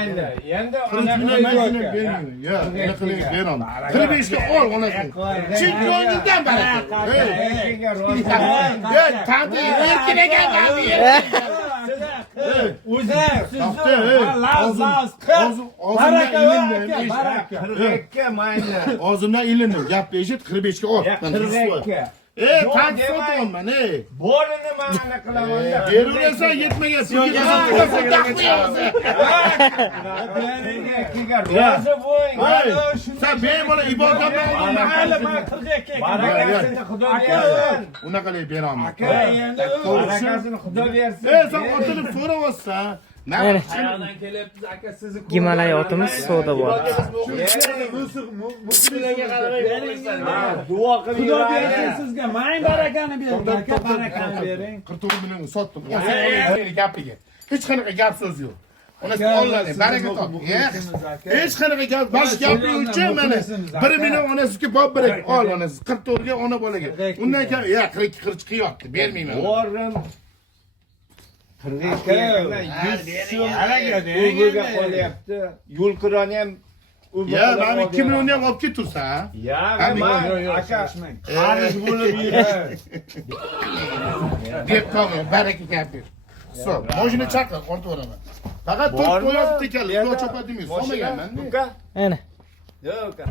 Endi Ya, ne qiling beram. 45 ga ol onasi. Chempionlikdan baraka. Ya, tanti erkinagan gazi. o'zi Baraka. 42 mayli. Og'zimdan ilindim. Gapni eshit, 45 ga ol. 42. Tanti sotaman, Bo'rini mana qilaman. Beraversan yetmagan senga rozi bo'ling. Sen bemalol ibodat bilan Mayli, men 42 barakasini xudo bersin. unaqalar beraman. Endi barakasini xudo bersin. Sen otilib so'rayapsan. Qayoqdan kelyapsiz aka, sizni Gimalay otimiz suvda bor. Duo qilib Xudo bersin yuraylik. sizga. Mang barakani bering. Aka barakani bering. 49 million sotdim. Seni gapiga. Hech qanaqa gap so'z yo'q. Onasi Allohning baraka top. Hech qanaqa gap, bosh gapi uchun mana 1 million onasiga bob berak. Ol onasi 44 ga ona bolaga. Undan keyin ya 42 qirch qiyotdi, bermayman. Bo'rim 42 uyiga qolyapti. Yo'l kironi ham Ya, mana 2 millionni ham olib ketursan. Ya, men aka qarish bo'lib yuribman. Deb qo'y, baraka gapi. Hisob, mashina chaqir, ortib o'raman. Faqat to'rt qo'yapti ekan, yo cho'pa demaysiz, solmaganman. Uka? Ana. Yo'q uka.